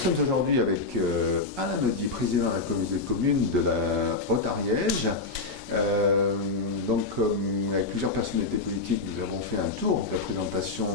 sommes aujourd'hui avec Alain Naudy, président de la communauté de communes de la Haute-Ariège. Avec plusieurs personnalités politiques, nous avons fait un tour de la présentation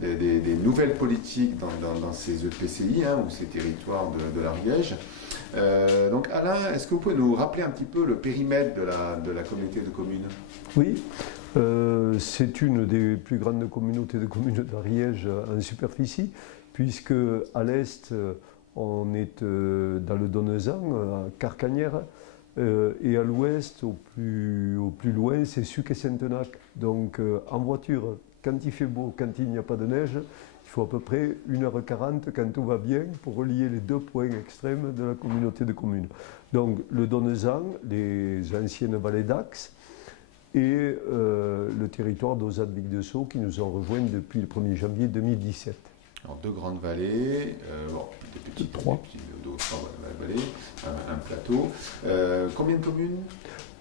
des nouvelles politiques dans ces EPCI, ou ces territoires de l'Ariège. Donc Alain, est-ce que vous pouvez nous rappeler un petit peu le périmètre de la communauté de communes? Oui, c'est une des plus grandes communautés de communes d'Ariège en superficie, puisque à l'est, on est dans le Donezan, à Carcagnères, et à l'ouest, au plus loin, c'est Suc et Saint-Enac. Donc en voiture, quand il fait beau, quand il n'y a pas de neige, il faut à peu près 1h40 quand tout va bien pour relier les deux points extrêmes de la communauté de communes. Donc le Donezan, les anciennes vallées d'Axe, et le territoire d'Auzade-Vic-de-Sceaux qui nous ont rejoints depuis le 1er janvier 2017. Alors deux grandes vallées, des petites trois vallées, un plateau. Combien de communes?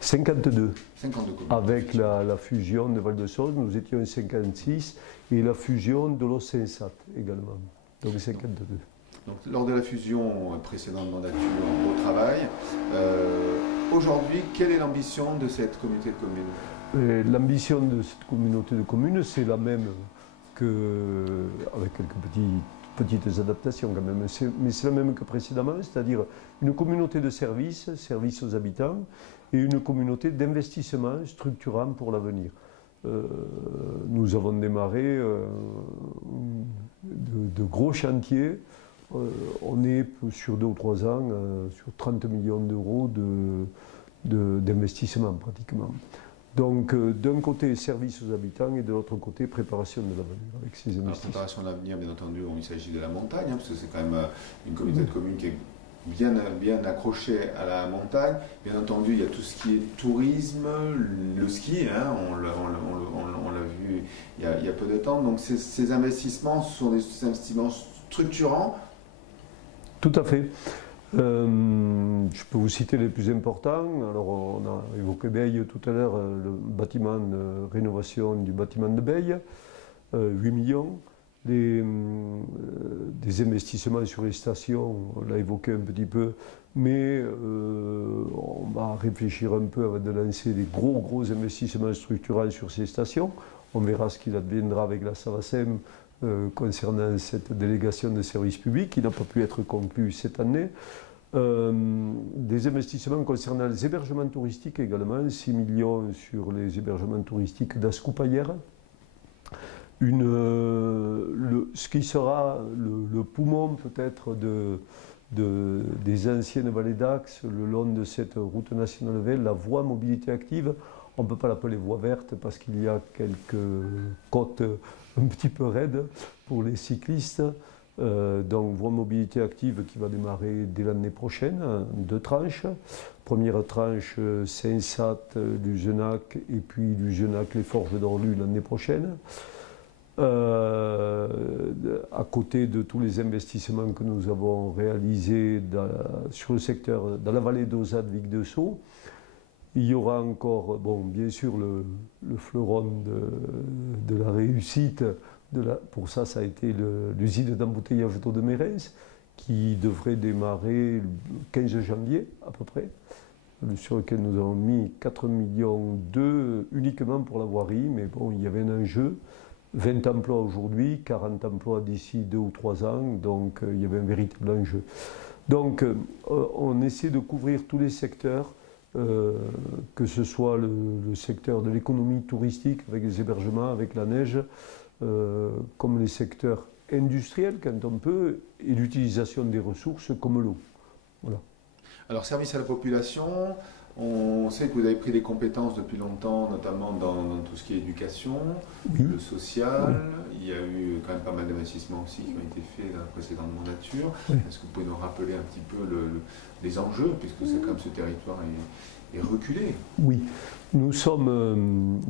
52. 52 communes. Avec la fusion de Val-de-Saulce, nous étions 56, et la fusion de l'Os-Sensat également, donc 52. Donc, lors de la fusion précédente mandature, au travail, aujourd'hui, quelle est l'ambition de cette communauté de communes? L'ambition de cette communauté de communes, c'est la même avec quelques petites adaptations quand même, mais c'est la même que précédemment, c'est-à-dire une communauté de services aux habitants, et une communauté d'investissement structurant pour l'avenir. Nous avons démarré de gros chantiers. On est sur 2 ou 3 ans sur 30 millions d'euros d'investissement pratiquement. Donc d'un côté service aux habitants et de l'autre côté préparation de l'avenir avec ces investissements. Alors, préparation de l'avenir, bien entendu, il s'agit de la montagne, parce que c'est quand même une communauté de communes qui est bien accrochée à la montagne. Bien entendu, il y a tout ce qui est tourisme, le ski, on l'a vu il y a peu de temps. Donc ces investissements sont des investissements structurants. Tout à fait. Je peux vous citer les plus importants. Alors, on a évoqué Beille tout à l'heure, le bâtiment de rénovation du bâtiment de Beille, 8 millions. Des investissements sur les stations, on l'a évoqué un petit peu, mais on va réfléchir un peu avant de lancer des gros investissements structurants sur ces stations. On verra ce qu'il adviendra avec la SAVASEM concernant cette délégation de services publics qui n'a pas pu être conclue cette année. Des investissements concernant les hébergements touristiques également, 6 millions sur les hébergements touristiques d'Ascoupaillère. Ce qui sera le poumon peut-être des anciennes vallées d'Axe le long de cette route nationale verte, la voie mobilité active. On ne peut pas l'appeler voie verte parce qu'il y a quelques côtes un petit peu raides pour les cyclistes. Donc voie mobilité active qui va démarrer dès l'année prochaine, 2 tranches. Première tranche Sensat, Luzenac, et puis Luzenac, les Forges d'Orlu l'année prochaine. À côté de tous les investissements que nous avons réalisés sur le secteur, dans la vallée d'Auzade-Vic-de-Sceaux, il y aura encore, bien sûr, le fleuron de la réussite. Pour ça, ça a été l'usine d'embouteillage d'eau de Mérès, qui devrait démarrer le 15 janvier à peu près, sur lequel nous avons mis 4,2 millions uniquement pour la voirie, mais il y avait un enjeu. 20 emplois aujourd'hui, 40 emplois d'ici 2 ou 3 ans, donc il y avait un véritable enjeu. Donc on essaie de couvrir tous les secteurs, que ce soit le secteur de l'économie touristique avec les hébergements, avec la neige, comme les secteurs industriels quand on peut, et l'utilisation des ressources comme l'eau. Voilà. Alors service à la population, on sait que vous avez pris des compétences depuis longtemps, notamment dans tout ce qui est éducation, oui, le social. Oui. Il y a eu quand même pas mal d'investissements aussi qui ont été faits dans la précédente mandature. Oui. Est-ce que vous pouvez nous rappeler un petit peu les enjeux, puisque c'est comme ce territoire est reculé? Oui, nous sommes,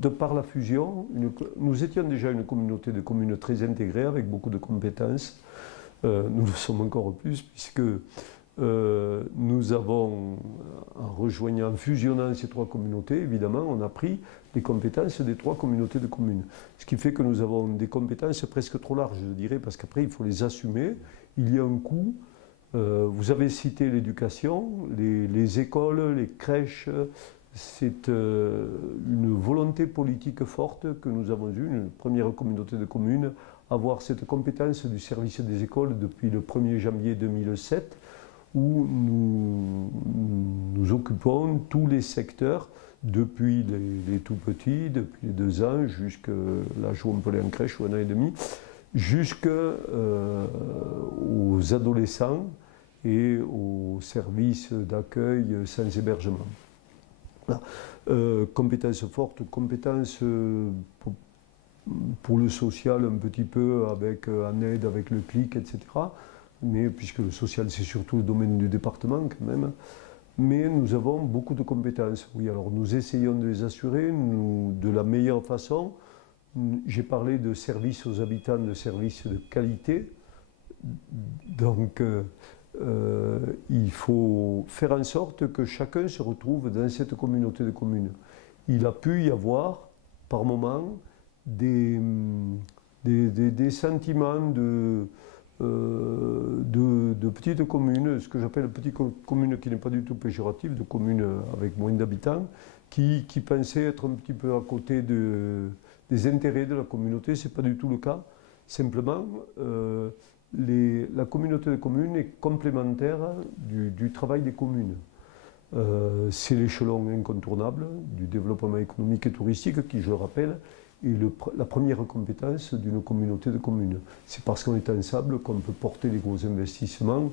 de par la fusion, nous étions déjà une communauté de communes très intégrée avec beaucoup de compétences. Nous le sommes encore plus, puisque nous avons, en fusionnant ces 3 communautés, évidemment, on a pris les compétences des 3 communautés de communes. Ce qui fait que nous avons des compétences presque trop larges, je dirais, parce qu'après, il faut les assumer, il y a un coût. Vous avez cité l'éducation, les écoles, les crèches. C'est une volonté politique forte que nous avons eue, une première communauté de communes, avoir cette compétence du service des écoles depuis le 1er janvier 2007, où nous occupons tous les secteurs, depuis les tout petits, depuis les 2 ans, jusqu'à l'âge où on peut aller en crèche ou 1 an et demi, jusqu'aux adolescents et aux services d'accueil sans hébergement. Voilà. Compétences fortes, compétences pour le social un petit peu en aide avec le CLIC, etc. Mais puisque le social c'est surtout le domaine du département quand même. Mais nous avons beaucoup de compétences. Oui, alors nous essayons de les assurer de la meilleure façon. J'ai parlé de services aux habitants, de services de qualité. Donc il faut faire en sorte que chacun se retrouve dans cette communauté de communes. Il a pu y avoir, par moments, des sentiments de petites communes, ce que j'appelle petites communes qui n'est pas du tout péjoratif, de communes avec moins d'habitants, qui pensaient être un petit peu à côté des intérêts de la communauté. Ce n'est pas du tout le cas. Simplement, la communauté de communes est complémentaire du travail des communes. C'est l'échelon incontournable du développement économique et touristique qui, je le rappelle, est la première compétence d'une communauté de communes. C'est parce qu'on est ensemble qu'on peut porter des gros investissements,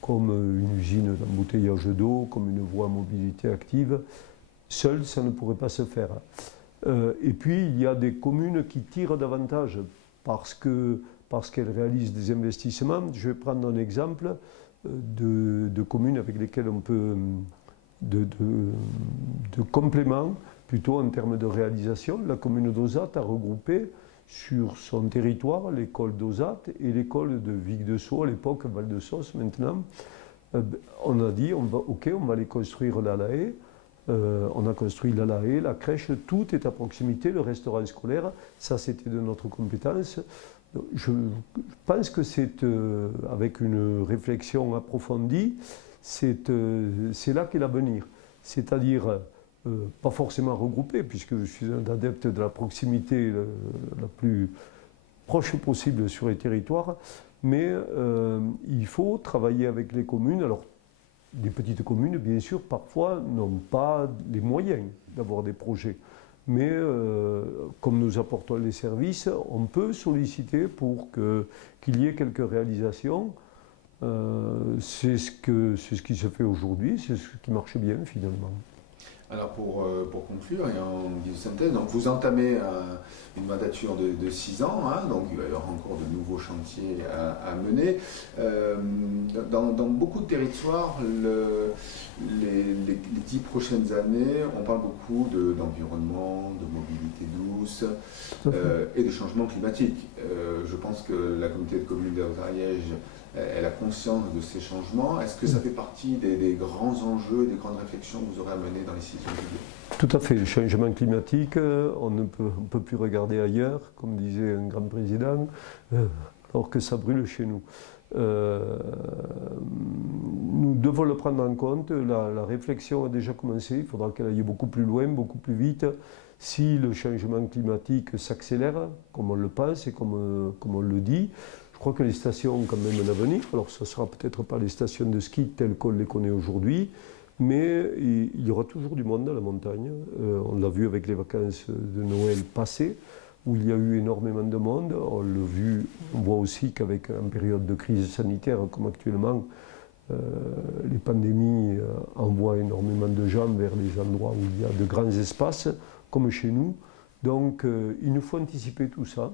comme une usine d'embouteillage d'eau, comme une voie à mobilité active. Seul, ça ne pourrait pas se faire. Et puis, il y a des communes qui tirent davantage parce qu'elles réalisent des investissements. Je vais prendre un exemple de communes avec lesquelles on peut, de compléments, plutôt en termes de réalisation. La commune d'Auzat a regroupé sur son territoire l'école d'Auzat et l'école de Vic-de-Sceaux, à l'époque Val-de-Sauce maintenant. On a dit, on va les construire là, la haie. On a construit la haie, la crèche, tout est à proximité, le restaurant scolaire, ça c'était de notre compétence. Je pense que c'est avec une réflexion approfondie, c'est là qu'est l'avenir. C'est-à-dire, pas forcément regroupé, puisque je suis un adepte de la proximité la plus proche possible sur les territoires, mais il faut travailler avec les communes. Alors, les petites communes, bien sûr, parfois n'ont pas les moyens d'avoir des projets. Mais comme nous apportons les services, on peut solliciter pour qu'il y ait quelques réalisations. C'est ce qui se fait aujourd'hui, c'est ce qui marche bien finalement. Alors pour conclure et en guise de synthèse, donc vous entamez une mandature de 6 ans, hein, donc il va y avoir encore de nouveaux chantiers à mener. Dans beaucoup de territoires, les 10 prochaines années, on parle beaucoup d'environnement, de mobilité douce et de changement climatique. Je pense que la communauté de communes d'Ariège, elle a conscience de ces changements. Est-ce que ça fait partie des grands enjeux, des grandes réflexions que vous aurez à mener dans les 6 ans? Tout à fait. Le changement climatique, on ne peut plus regarder ailleurs, comme disait un grand président, alors que ça brûle chez nous. Nous devons le prendre en compte. La réflexion a déjà commencé. Il faudra qu'elle aille beaucoup plus loin, beaucoup plus vite. Si le changement climatique s'accélère, comme on le pense et comme on le dit, je crois que les stations ont quand même un avenir. Alors, ce ne sera peut-être pas les stations de ski telles qu'on les connaît aujourd'hui, mais il y aura toujours du monde à la montagne. On l'a vu avec les vacances de Noël passées, où il y a eu énormément de monde. On voit aussi qu'avec une période de crise sanitaire comme actuellement, les pandémies envoient énormément de gens vers les endroits où il y a de grands espaces, comme chez nous. Donc, il nous faut anticiper tout ça.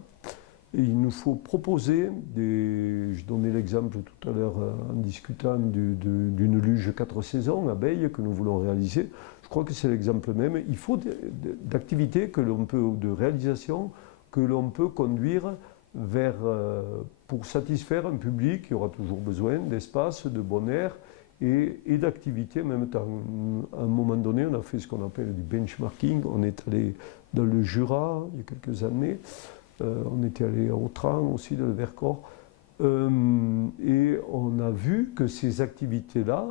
Et il nous faut proposer je donnais l'exemple tout à l'heure en discutant d'une luge 4 saisons, abeilles, que nous voulons réaliser. Je crois que c'est l'exemple même. Il faut d'activités de réalisation que l'on peut conduire vers, pour satisfaire un public qui aura toujours besoin d'espace, de bon air et d'activités en même temps. À un moment donné, on a fait ce qu'on appelle du benchmarking. On est allé dans le Jura il y a quelques années. On était allé à Autran aussi, dans le Vercors. Et on a vu que ces activités-là,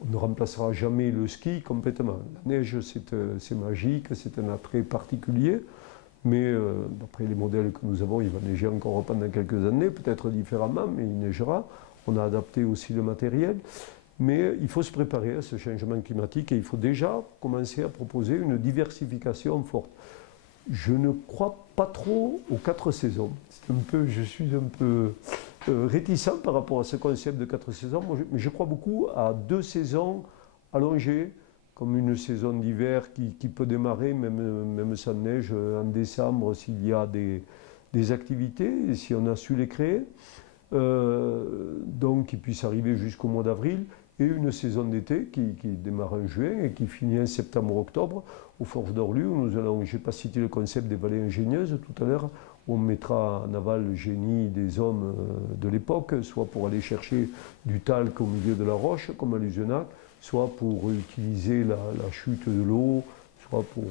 on ne remplacera jamais le ski complètement. La neige, c'est magique, c'est un attrait particulier, mais d'après les modèles que nous avons, il va neiger encore pendant quelques années, peut-être différemment, mais il neigera. On a adapté aussi le matériel, mais il faut se préparer à ce changement climatique et il faut déjà commencer à proposer une diversification forte. Je ne crois pas trop aux 4 saisons. Je suis un peu réticent par rapport à ce concept de 4 saisons, mais je crois beaucoup à 2 saisons allongées, comme une saison d'hiver qui peut démarrer, même sans neige, en décembre, s'il y a des activités, et si on a su les créer, donc qui puisse arriver jusqu'au mois d'avril, et une saison d'été qui démarre en juin et qui finit en septembre-octobre aux Forges d'Orlu, où nous allons, je n'ai pas cité le concept des vallées ingénieuses tout à l'heure, où on mettra en aval le génie des hommes de l'époque, soit pour aller chercher du talc au milieu de la roche, comme à Luzenac, soit pour utiliser la chute de l'eau, soit pour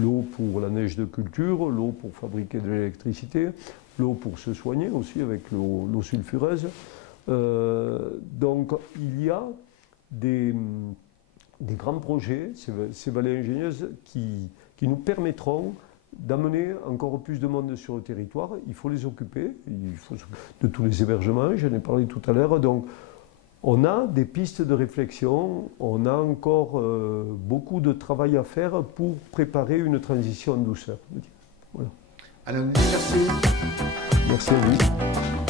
l'eau pour la neige de culture, l'eau pour fabriquer de l'électricité, l'eau pour se soigner aussi avec l'eau sulfureuse. Donc il y a des grands projets, ces vallées ingénieuses, qui nous permettront d'amener encore plus de monde sur le territoire. Il faut les occuper, il faut de tous les hébergements, j'en ai parlé tout à l'heure. Donc on a des pistes de réflexion, on a encore beaucoup de travail à faire pour préparer une transition en douceur. Voilà. Alain, merci. Merci à vous.